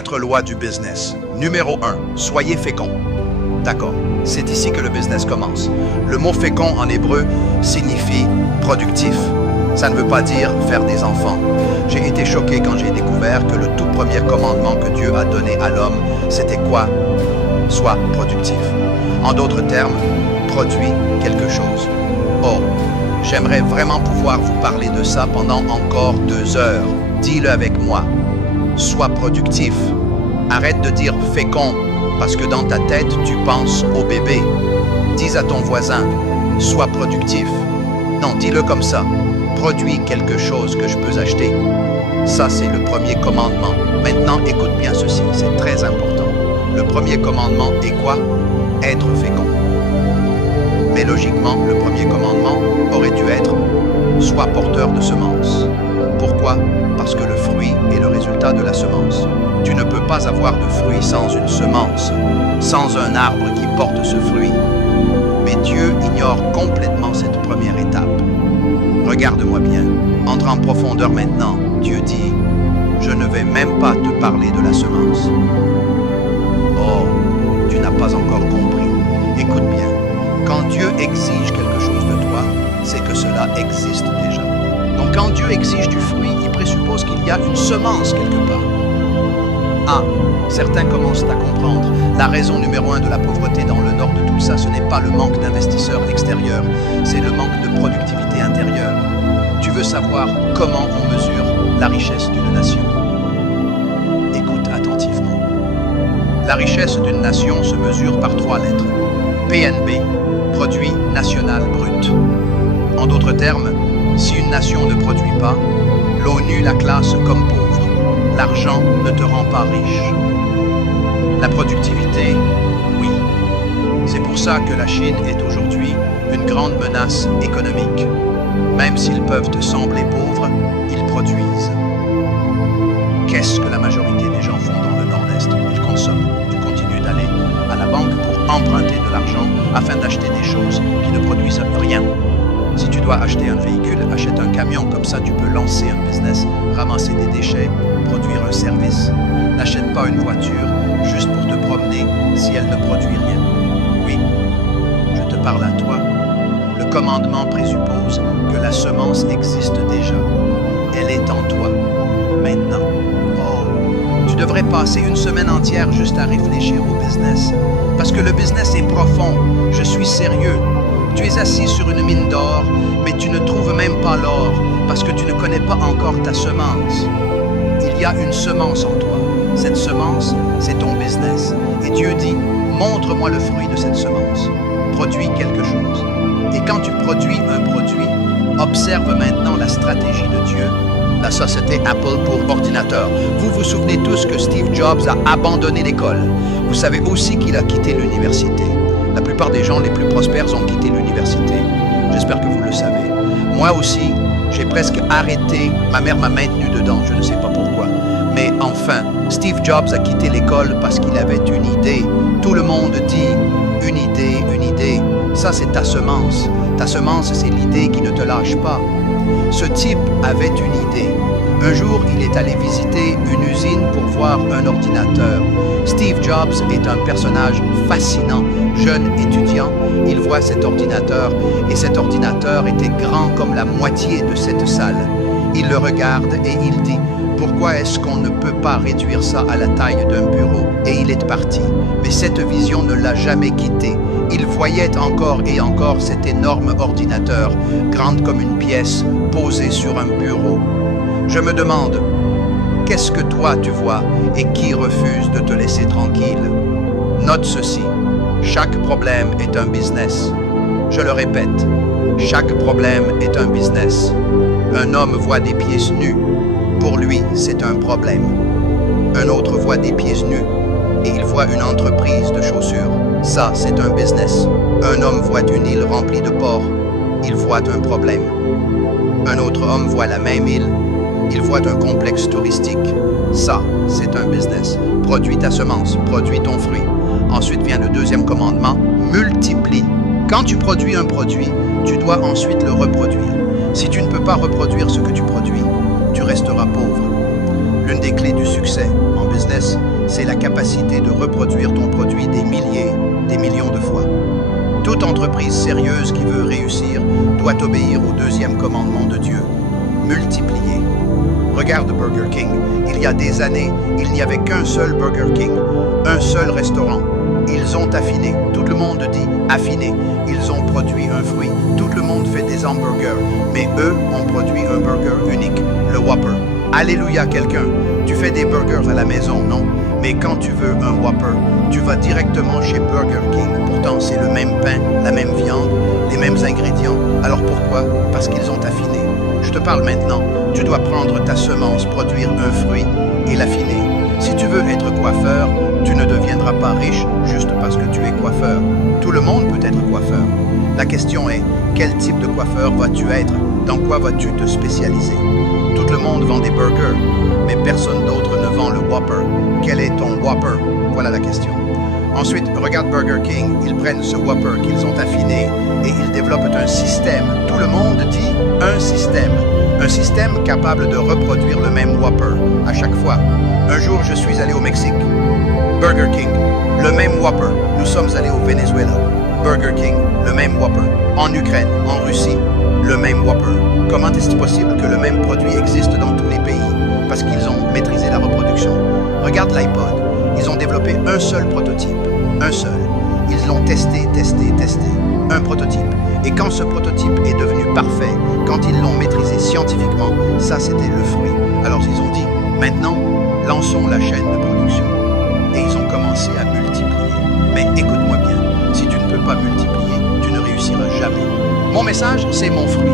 Notre loi du business. Numéro 1. Soyez fécond. D'accord. C'est ici que le business commence. Le mot fécond en hébreu signifie productif. Ça ne veut pas dire faire des enfants. J'ai été choqué quand j'ai découvert que le tout premier commandement que Dieu a donné à l'homme, c'était quoi? Sois productif. En d'autres termes, produis quelque chose. Oh, j'aimerais vraiment pouvoir vous parler de ça pendant encore 2 heures. Dis-le avec moi. Sois productif. Arrête de dire fécond, parce que dans ta tête, tu penses au bébé. Dis à ton voisin, sois productif. Non, dis-le comme ça. Produis quelque chose que je peux acheter. Ça, c'est le premier commandement. Maintenant, écoute bien ceci, c'est très important. Le premier commandement est quoi? Être fécond. Mais logiquement, le premier commandement aurait dû être « Sois porteur de semences ». Pourquoi? Parce que le fruit est le résultat de la semence. Tu ne peux pas avoir de fruit sans une semence, sans un arbre qui porte ce fruit. Mais Dieu ignore complètement cette première étape. Regarde-moi bien. Entre en profondeur maintenant. Dieu dit « Je ne vais même pas te parler de la semence ». Oh, tu n'as pas encore compris. Écoute bien. Quand Dieu exige quelque chose de toi, c'est que cela existe déjà. Donc quand Dieu exige du fruit, il présuppose qu'il y a une semence quelque part. Ah, certains commencent à comprendre. La raison numéro 1 de la pauvreté dans le nord de tout ça, ce n'est pas le manque d'investisseurs extérieurs, c'est le manque de productivité intérieure. Tu veux savoir comment on mesure la richesse d'une nation? Écoute attentivement. La richesse d'une nation se mesure par 3 lettres. PNB, Produit National Brut. En d'autres termes, si une nation ne produit pas, l'ONU la classe comme pauvre. L'argent ne te rend pas riche. La productivité, oui. C'est pour ça que la Chine est aujourd'hui une grande menace économique. Même s'ils peuvent te sembler pauvres, ils produisent. Qu'est-ce que la majorité des gens font dans le Nord-Est? Ils consomment. Tu continues d'aller à la banque pour emprunter de l'argent afin d'acheter des choses qui ne produisent rien. Si tu dois acheter un véhicule, achète un camion, comme ça tu peux lancer un business, ramasser des déchets, produire un service. N'achète pas une voiture juste pour te promener si elle ne produit rien. Oui, je te parle à toi. Le commandement présuppose que la semence existe déjà. Elle est en toi, maintenant. Oh, tu devrais passer une semaine entière juste à réfléchir au business. Parce que le business est profond, je suis sérieux. Tu es assis sur une mine d'or, mais tu ne trouves même pas l'or parce que tu ne connais pas encore ta semence. Il y a une semence en toi. Cette semence, c'est ton business. Et Dieu dit, montre-moi le fruit de cette semence. Produis quelque chose. Et quand tu produis un produit, observe maintenant la stratégie de Dieu. La société Apple pour ordinateur. Vous vous souvenez tous que Steve Jobs a abandonné l'école. Vous savez aussi qu'il a quitté l'université. La plupart des gens les plus prospères ont quitté l'université. J'espère que vous le savez. Moi aussi, j'ai presque arrêté. Ma mère m'a maintenu dedans, je ne sais pas pourquoi. Mais enfin, Steve Jobs a quitté l'école parce qu'il avait une idée. Tout le monde dit une idée, une idée. Ça, c'est ta semence. Ta semence, c'est l'idée qui ne te lâche pas. Ce type avait une idée. Un jour, il est allé visiter une usine pour voir un ordinateur. Steve Jobs est un personnage fascinant. Jeune étudiant, il voit cet ordinateur et cet ordinateur était grand comme la moitié de cette salle. Il le regarde et il dit « Pourquoi est-ce qu'on ne peut pas réduire ça à la taille d'un bureau ?» Et il est parti. Mais cette vision ne l'a jamais quitté. Il voyait encore et encore cet énorme ordinateur, grande comme une pièce, posé sur un bureau. Je me demande, qu'est-ce que toi tu vois et qui refuse de te laisser tranquille? Note ceci, chaque problème est un business. Je le répète, chaque problème est un business. Un homme voit des pieds nus, pour lui c'est un problème. Un autre voit des pieds nus et il voit une entreprise de chaussures. Ça, c'est un business. Un homme voit une île remplie de porcs, il voit un problème. Un autre homme voit la même île, il voit un complexe touristique. Ça, c'est un business. Produis ta semence, produis ton fruit. Ensuite vient le deuxième commandement, multiplie. Quand tu produis un produit, tu dois ensuite le reproduire. Si tu ne peux pas reproduire ce que tu produis, tu resteras pauvre. L'une des clés du succès en business business, c'est la capacité de reproduire ton produit des milliers, des millions de fois. Toute entreprise sérieuse qui veut réussir doit obéir au deuxième commandement de Dieu, multiplier. Regarde Burger King. Il y a des années, il n'y avait qu'un seul Burger King, un seul restaurant. Ils ont affiné. Tout le monde dit affiné. Ils ont produit un fruit. Tout le monde fait des hamburgers. Mais eux ont produit un burger unique, le Whopper. Alléluia quelqu'un. Tu fais des burgers à la maison, non? Mais quand tu veux un Whopper, tu vas directement chez Burger King. Pourtant, c'est le même pain, la même viande, les mêmes ingrédients. Alors pourquoi? Parce qu'ils ont affiné. Je te parle maintenant. Tu dois prendre ta semence, produire un fruit et l'affiner. Si tu veux être coiffeur, tu ne deviendras pas riche juste parce que tu es coiffeur. Tout le monde peut être coiffeur. La question est, quel type de coiffeur vas-tu être? Dans quoi vas-tu te spécialiser? Tout le monde vend des burgers, mais personne d'autre ne vend le Whopper. Quel est ton Whopper? Voilà la question. Ensuite, regarde Burger King. Ils prennent ce Whopper qu'ils ont affiné et ils développent un système. Tout le monde dit un système. Un système capable de reproduire le même Whopper à chaque fois. Un jour, je suis allé au Mexique. Burger King, le même Whopper. Nous sommes allés au Venezuela. Burger King, le même Whopper. En Ukraine, en Russie, le même Whopper. Comment est-ce possible que le même produit existe dans tous les pays? Parce qu'ils ont maîtrisé la reproduction. Regarde l'iPod. Ils ont développé un seul prototype. Un seul. Ils l'ont testé. Un prototype. Et quand ce prototype est devenu parfait, quand ils l'ont maîtrisé scientifiquement, ça c'était le fruit. Alors ils ont dit, maintenant, lançons la chaîne de production. Et ils ont commencé à multiplier. Mais écoute-moi bien, si tu ne peux pas multiplier, tu ne réussiras jamais. Mon message, c'est mon fruit.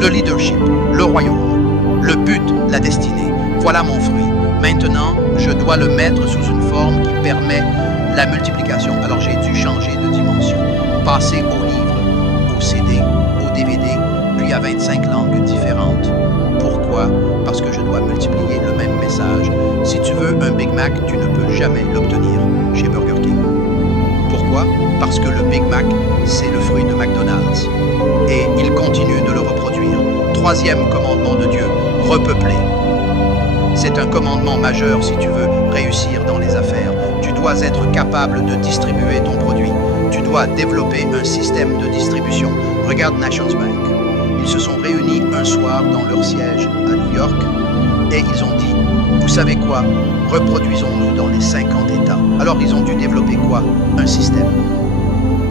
Le leadership, le royaume, le but, la destinée. Voilà mon fruit. Maintenant, je dois le mettre sous une forme qui permet la multiplication. Alors j'ai dû changer de dimension, passer au livre, au CD, au DVD, puis à 25 langues différentes. Pourquoi? Parce que je dois multiplier le même message. Si tu veux un Big Mac, tu ne peux jamais l'obtenir chez Burger King. Pourquoi? Parce que le Big Mac, c'est le fruit de McDonald's. Et il continue de le reproduire. Troisième commandement de Dieu, repeupler. C'est un commandement majeur si tu veux réussir dans les affaires. Tu dois être capable de distribuer ton produit. Tu dois développer un système de distribution. Regarde Nations Bank. Ils se sont réunis un soir dans leur siège à New York et ils ont dit, vous savez quoi? Reproduisons-nous dans les 50 États. Alors ils ont dû développer quoi? Un système.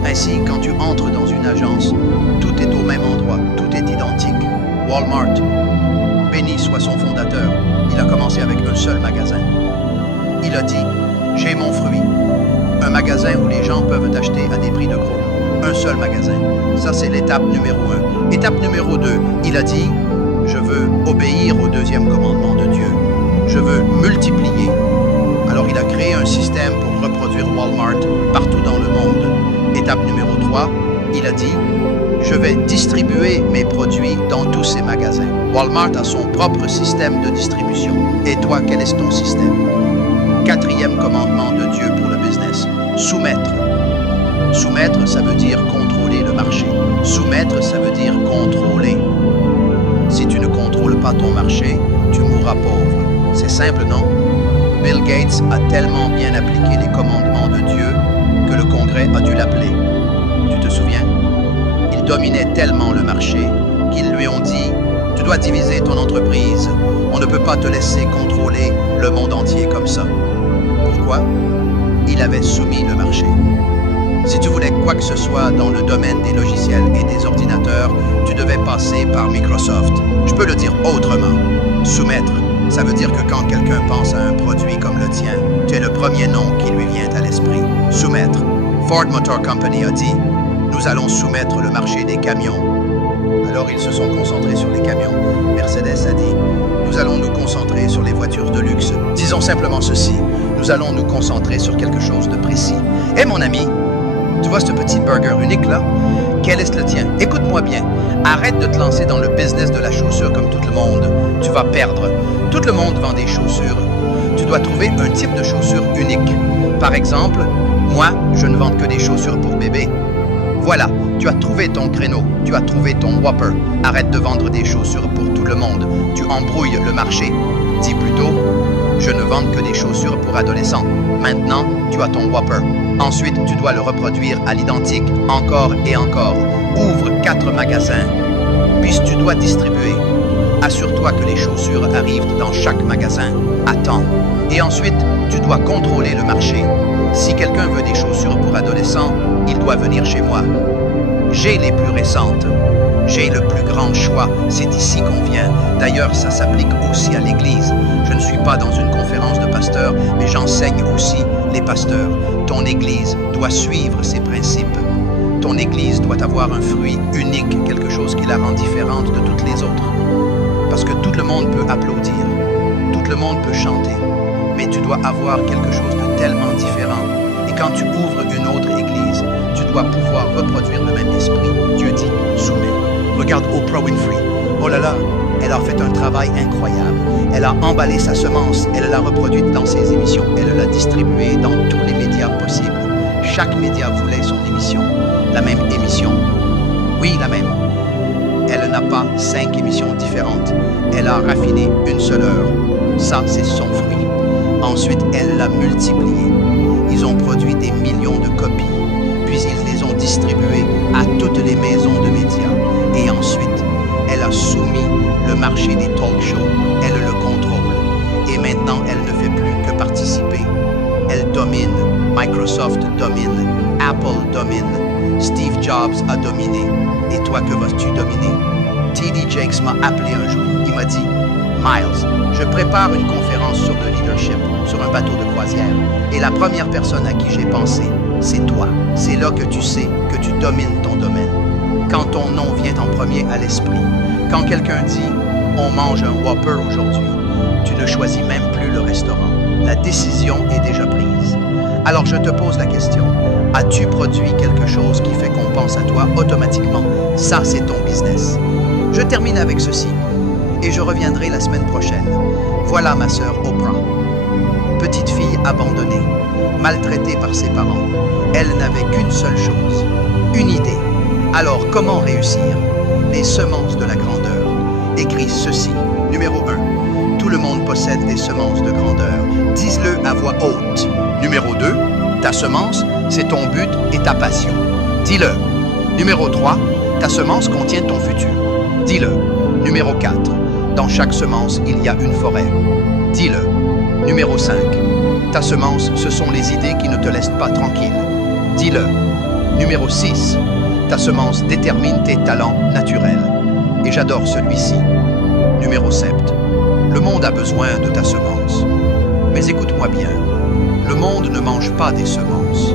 Ainsi, quand tu entres dans une agence, tout est au même endroit, tout est identique. Walmart, béni soit son fondateur, il a commencé avec un seul magasin. Il a dit, j'ai mon fruit. Un magasin où les gens peuvent acheter à des prix de gros. Un seul magasin. Ça, c'est l'étape numéro 1. Étape numéro 2, il a dit, je veux obéir au deuxième commandement de Dieu. Je veux multiplier. Alors, il a créé un système pour reproduire Walmart partout dans le monde. Étape numéro 3, il a dit, je vais distribuer mes produits dans tous ces magasins. Walmart a son propre système de distribution. Et toi, quel est ton système? Quatrième commandement de Dieu pour le business, soumettre. Soumettre, ça veut dire contrôler le marché. Soumettre, ça veut dire contrôler. Si tu ne contrôles pas ton marché, tu mourras pauvre. C'est simple, non? Bill Gates a tellement bien appliqué les commandements de Dieu que le Congrès a dû l'appeler. Tu te souviens? Il dominait tellement le marché qu'ils lui ont dit « Tu dois diviser ton entreprise. On ne peut pas te laisser contrôler le monde entier comme ça. » Pourquoi? Il avait soumis le marché. Si tu voulais quoi que ce soit dans le domaine des logiciels et des ordinateurs, tu devais passer par Microsoft. Je peux le dire autrement. Soumettre, ça veut dire que quand quelqu'un pense à un produit comme le tien, tu es le premier nom qui lui vient à l'esprit. Soumettre. Ford Motor Company a dit, nous allons soumettre le marché des camions. Alors ils se sont concentrés sur les camions. Mercedes a dit, nous allons nous concentrer sur les voitures de luxe. Disons simplement ceci, nous allons nous concentrer sur quelque chose de précis. Et mon ami, tu vois ce petit burger unique là? Quel est le tien? Écoute-moi bien. Arrête de te lancer dans le business de la chaussure comme tout le monde. Tu vas perdre. Tout le monde vend des chaussures. Tu dois trouver un type de chaussure unique. Par exemple, moi, je ne vends que des chaussures pour bébé. Voilà, tu as trouvé ton créneau. Tu as trouvé ton Whopper. Arrête de vendre des chaussures pour tout le monde. Tu embrouilles le marché. Dis plutôt, Je ne vends que des chaussures pour adolescents. Maintenant, tu as ton Whopper. Ensuite, tu dois le reproduire à l'identique, encore et encore. Ouvre 4 magasins. Puis tu dois distribuer. Assure-toi que les chaussures arrivent dans chaque magasin. Attends. Et ensuite, tu dois contrôler le marché. Si quelqu'un veut des chaussures pour adolescents, il doit venir chez moi. J'ai les plus récentes. J'ai le plus grand choix. C'est ici qu'on vient. D'ailleurs, ça s'applique aussi à l'Église. Je ne suis pas dans une conférence de pasteurs, mais j'enseigne aussi les pasteurs. Ton Église doit suivre ces principes. Ton Église doit avoir un fruit unique, quelque chose qui la rend différente de toutes les autres. Parce que tout le monde peut applaudir, tout le monde peut chanter, mais tu dois avoir quelque chose de tellement différent. Et quand tu ouvres une autre Église, tu dois pouvoir reproduire le même esprit. Dieu dit, soumets. Regarde Oprah Winfrey. Oh là là, elle a fait un travail incroyable. Elle a emballé sa semence, elle l'a reproduite dans ses émissions, elle l'a distribuée dans tous les médias possibles. Chaque média voulait son émission, la même émission. Oui, la même. Elle n'a pas 5 émissions différentes. Elle a raffiné une seule heure. Ça, c'est son fruit. Ensuite, elle l'a multiplié. Ils ont produit des millions de copies. Puis ils les ont distribuées à toutes les maisons de médias. Et ensuite, elle a soumis le marché des talk shows. Elle le contrôle. Et maintenant, elle ne fait plus que participer. Elle domine. Microsoft domine. Apple domine. Steve Jobs a dominé. Et toi, que vas-tu dominer? T.D. Jakes m'a appelé un jour. Il m'a dit, Miles, je prépare une conférence sur le leadership sur un bateau de croisière. Et la première personne à qui j'ai pensé, c'est toi. C'est là que tu sais que tu domines ton domaine. Quand ton nom vient en premier à l'esprit, quand quelqu'un dit, on mange un Whopper aujourd'hui, tu ne choisis même plus le restaurant. La décision est déjà prise. Alors je te pose la question, as-tu produit quelque chose qui fait qu'on pense à toi automatiquement? Ça, c'est ton business. Je termine avec ceci, et je reviendrai la semaine prochaine. Voilà ma sœur Oprah. Petite fille abandonnée, maltraitée par ses parents. Elle n'avait qu'une seule chose, une idée. Alors, comment réussir? Les semences de la grandeur. Écris ceci. Numéro 1. Tout le monde possède des semences de grandeur. Dis-le à voix haute. Numéro 2. Ta semence, c'est ton but et ta passion. Dis-le. Numéro 3. Ta semence contient ton futur. Dis-le. Numéro 4. Dans chaque semence, il y a une forêt. Dis-le. Numéro 5. Ta semence, ce sont les idées qui ne te laissent pas tranquille. Dis-le. Numéro 6. Ta semence détermine tes talents naturels. Et j'adore celui-ci. Numéro 7. Le monde a besoin de ta semence. Mais écoute-moi bien. Le monde ne mange pas des semences.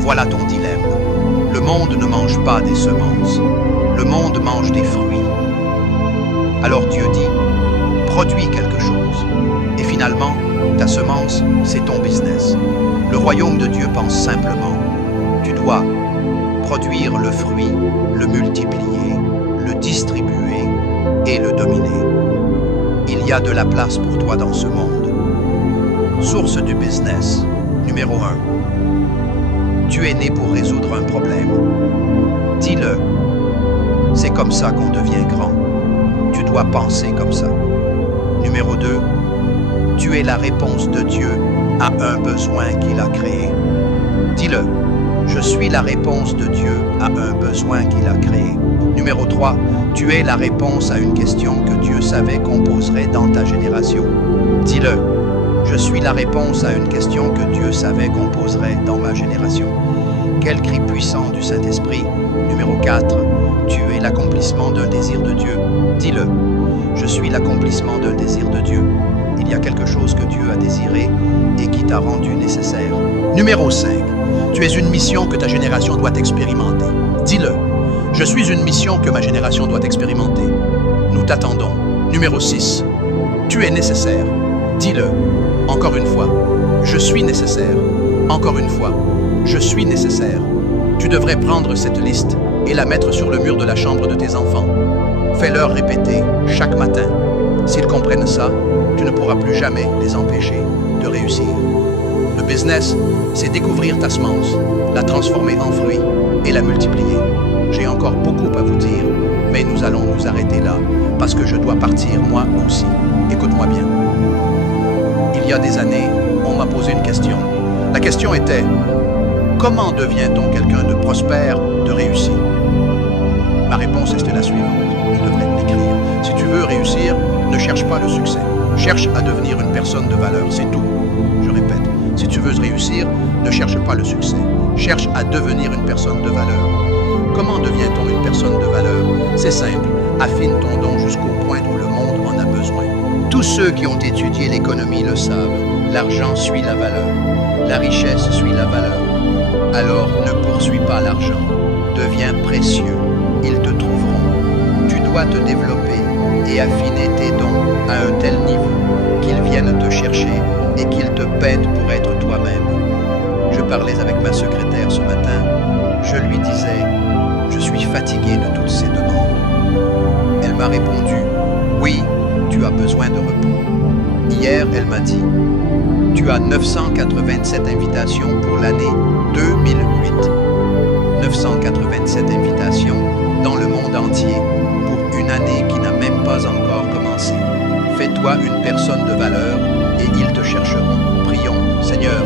Voilà ton dilemme. Le monde ne mange pas des semences. Le monde mange des fruits. Alors Dieu dit, produis quelque chose. Et finalement, ta semence, c'est ton business. Le royaume de Dieu pense simplement. Tu dois produire le fruit, le multiplier, le distribuer et le dominer. Il y a de la place pour toi dans ce monde. Source du business. Numéro 1. Tu es né pour résoudre un problème. Dis-le. C'est comme ça qu'on devient grand. Tu dois penser comme ça. Numéro 2. Tu es la réponse de Dieu à un besoin qu'il a créé. Dis-le. Je suis la réponse de Dieu à un besoin qu'il a créé. Numéro 3. Tu es la réponse à une question que Dieu savait qu'on poserait dans ta génération. Dis-le. Je suis la réponse à une question que Dieu savait qu'on poserait dans ma génération. Quel cri puissant du Saint-Esprit. Numéro 4. Tu es l'accomplissement d'un désir de Dieu. Dis-le. Je suis l'accomplissement d'un désir de Dieu. Il y a quelque chose que Dieu a désiré et qui t'a rendu nécessaire. Numéro 5. Tu es une mission que ta génération doit expérimenter. Dis-le. Je suis une mission que ma génération doit expérimenter. Nous t'attendons. Numéro 6. Tu es nécessaire. Dis-le. Encore une fois. Je suis nécessaire. Encore une fois. Je suis nécessaire. Tu devrais prendre cette liste et la mettre sur le mur de la chambre de tes enfants. Fais-leur répéter chaque matin. S'ils comprennent ça, tu ne pourras plus jamais les empêcher de réussir. Le business, c'est découvrir ta semence, la transformer en fruit et la multiplier. J'ai encore beaucoup à vous dire, mais nous allons nous arrêter là, parce que je dois partir moi aussi. Écoute-moi bien. Il Il y a des années, on m'a posé une question. La question était, comment devient-on quelqu'un de prospère, de réussi? Ma réponse était la suivante. Je devrais l'écrire. Si tu veux réussir, ne cherche pas le succès. Cherche à devenir une personne de valeur, c'est tout. Je répète, si tu veux réussir, ne cherche pas le succès. Cherche à devenir une personne de valeur. Comment devient-on une personne de valeur? C'est simple. Affine ton don jusqu'au point où le monde en a besoin. Tous ceux qui ont étudié l'économie le savent. L'argent suit la valeur. La richesse suit la valeur. Alors ne poursuis pas l'argent. Deviens précieux. Ils te trouveront. Tu dois te développer et affiner tes dons à un tel niveau qu'ils viennent te chercher et qu'ils te paient pour être toi-même. Je parlais avec ma secrétaire ce matin. Je lui disais, je suis fatigué de toutes ces demandes. Elle m'a répondu, oui, tu as besoin de repos. Hier, elle m'a dit, tu as 987 invitations pour l'année 2008. 987 invitations dans le monde entier pour une année qui n'a même pas encore commencé. Fais-toi une personne de valeur et ils te chercheront. Prions, Seigneur,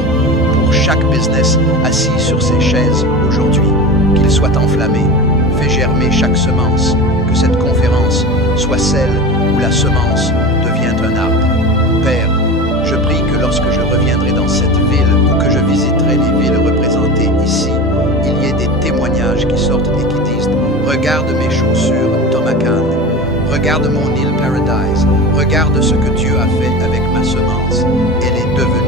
pour chaque business assis sur ses chaises aujourd'hui, qu'il soit enflammé. Fais germer chaque semence, que cette conférence soit celle où la semence devient un arbre. Père, je prie que lorsque je reviendrai dans cette ville ou que je visiterai les villes représentées ici, il y ait des témoignages qui sortent et qui disent « Regarde mes chaussures Tomacan, regarde mon île Paradise, regarde ce que Dieu a fait avec ma semence, elle est devenue